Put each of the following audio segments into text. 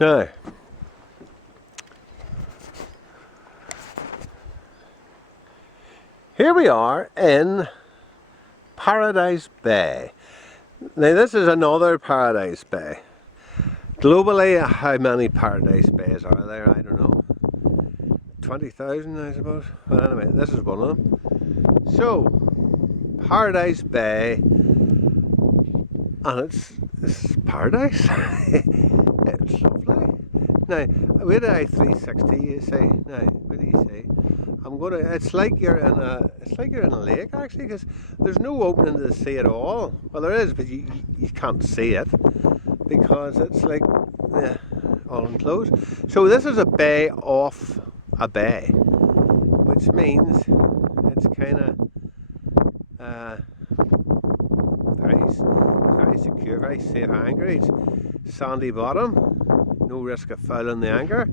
Now, here we are in Paradise Bay. Now this is another Paradise Bay. Globally, how many Paradise Bays are there? I don't know. 20,000, I suppose. But anyway, this is one of them. So, Paradise Bay, and it's paradise. It's lovely. Now, with a 360, you say. Now, what do you say? It's like you're in a lake actually, because there's no opening to the sea at all. Well, there is, but you can't see it because it's like all enclosed. So this is a bay off a bay, which means it's kind of very secure, very safe anchorage. Sandy bottom, no risk of fouling the anchor.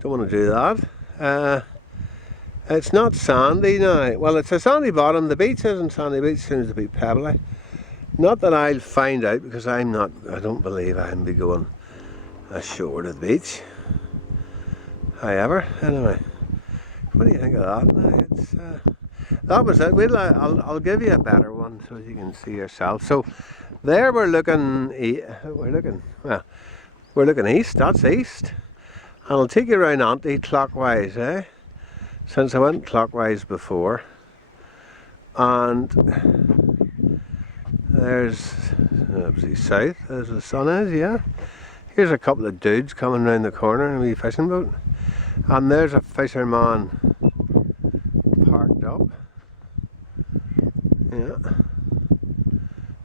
Don't want to do that. It's not sandy now. Well, it's a sandy bottom. The beach isn't sandy. The beach seems to be pebbly. Not that I'll find out, because I don't believe I'll be going ashore to the beach. However, anyway, what do you think of that now? That was it. I'll give you a better one so you can see yourself. So there we're looking east. That's east. And I'll take you around anti-clockwise, since I went clockwise before. And there's obviously south as the sun is, yeah. Here's a couple of dudes coming round the corner in a wee fishing boat. And there's a fisherman parked up. Yeah.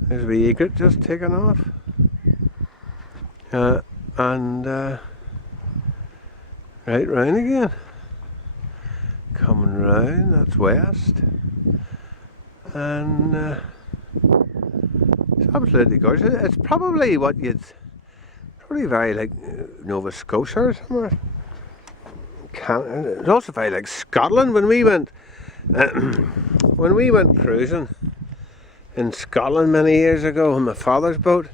There's a wee egret just taken off. Right round again. Coming round, that's west. And it's absolutely gorgeous. It's probably very like Nova Scotia or somewhere. It's also very like Scotland. When we went cruising in Scotland many years ago on my father's boat,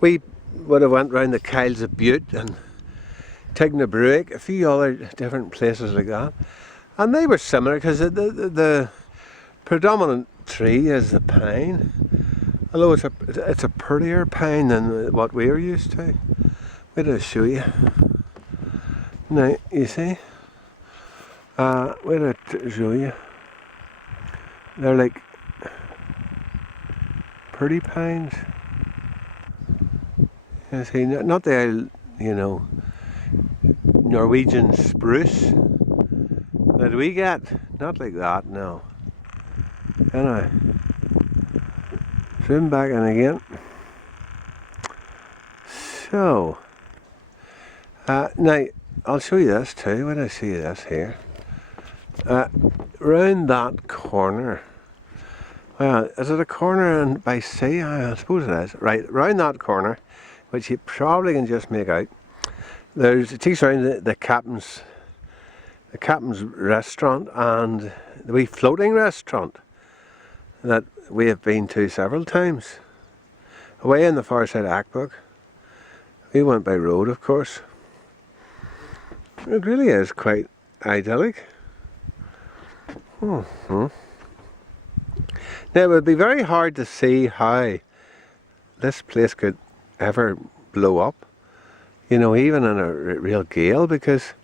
we would have went round the Kyles of Butte and Tignabrewig, a few other different places like that, and they were similar because the predominant tree is the pine, although it's a prettier pine than what we are used to. Wait till I show you. Now you see, wait till I show you. They're like pretty pines. You see, not the Norwegian spruce that we get, not like that, no. Anyway, zoom back in again. So, now I'll show you this too. When I show you this here, round that corner. Well, is it a corner by sea? I suppose it is. Right, round that corner, which you probably can just make out. It takes around the captain's restaurant and the wee floating restaurant that we have been to several times. Away in the far side of Akbuk. We went by road, of course. It really is quite idyllic. Now it would be very hard to see how this place could ever blow up, even in a real gale, because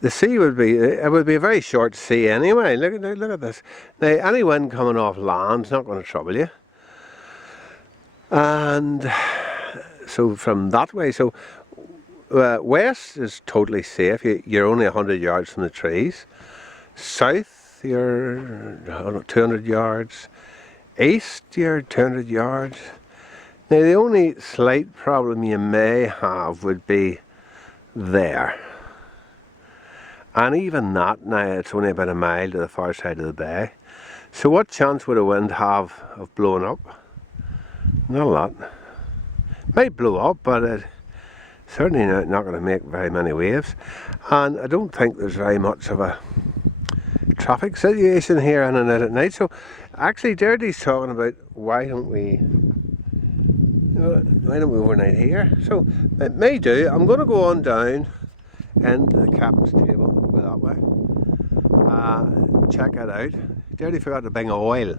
the sea would be a very short sea anyway. Look at this. Now any wind coming off land is not going to trouble you. And so from that way, west is totally safe. You're only 100 yards from the trees. South, you're 200 yards. East, you're 200 yards. Now the only slight problem you may have would be there. And even that, now it's only about a mile to the far side of the bay. So what chance would a wind have of blowing up? Not a lot. It might blow up, but it's certainly not going to make very many waves. And I don't think there's very much of a traffic situation here in and out at night. So actually Dirty's talking about why don't we Why don't we overnight here? So it may do. I'm going to go on down and the captain's table over that way. Check it out. Dirty forgot to bring oil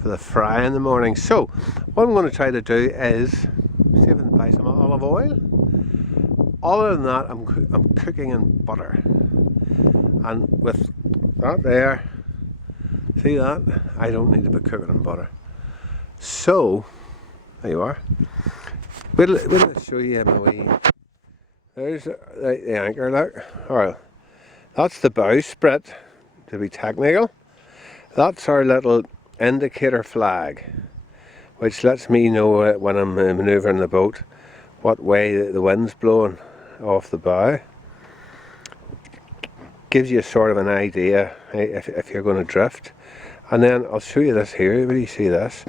for the fry in the morning. So what I'm going to try to do is see if I can buy some olive oil. Other than that, I'm cooking in butter, and with that there, see that? I don't need to be cooking in butter. So there you are. We'll show you my wee. There's the anchor, look. Alright, that's the bowsprit, to be technical. That's our little indicator flag, which lets me know when I'm manoeuvring the boat what way the wind's blowing off the bow. Gives you sort of an idea if you're going to drift. And then I'll show you this here. Where do you see this?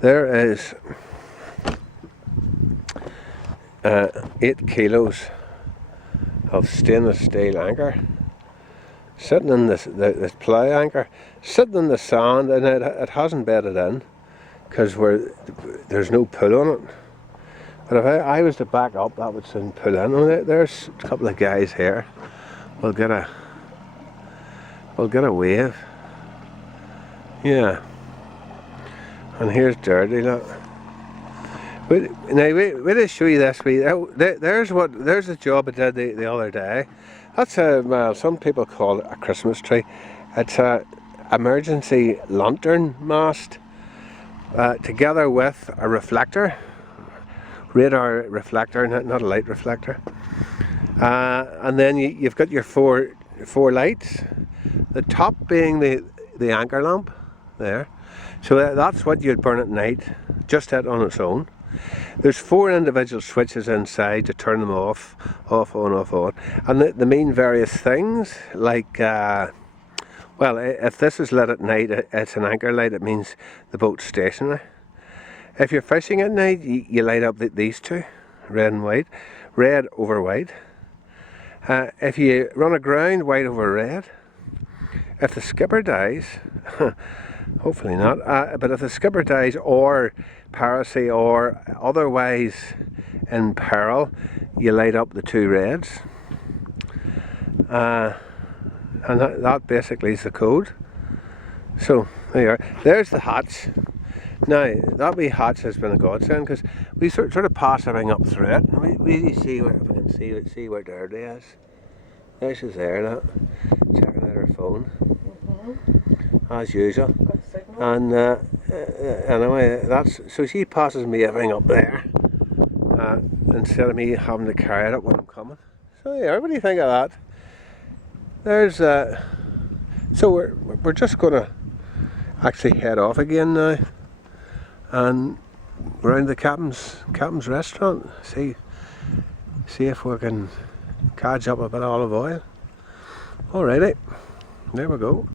There is 8 kilos of stainless steel anchor sitting in this plough anchor, sitting in the sand, and it hasn't bedded in because there's no pull on it. But if I was to back up, that would soon pull in. Oh, there's a couple of guys here. We'll get a wave. Yeah. And here's Dirty, look. Now we'll just show you this. There's the job I did the other day. That's well, some people call it a Christmas tree. It's a emergency lantern mast together with a reflector, radar reflector, not a light reflector. And then you've got your four lights. The top being the anchor lamp there. So that's what you'd burn at night, just it on its own. There's 4 individual switches inside to turn them off, on, off, on. And they mean various things, like, well, if this is lit at night, it's an anchor light, it means the boat's stationary. If you're fishing at night, you light up these two, red and white, red over white. If you run aground, white over red. If the skipper dies, hopefully not, but if the skipper dies or piracy or otherwise in peril, you light up the 2 reds. And that basically is the code. So there you are. There's the hatch. Now that wee hatch has been a godsend because we sort of pass everything up through it. And we see where, if we can see where Dirty is. There she's there, now, checking out her phone, as usual. And anyway, so she passes me everything up there instead of me having to carry it up when I'm coming. So yeah, what do you think of that? There's so we're just gonna actually head off again now and round the captain's restaurant. See if we can catch up a bit of olive oil. Alrighty, there we go.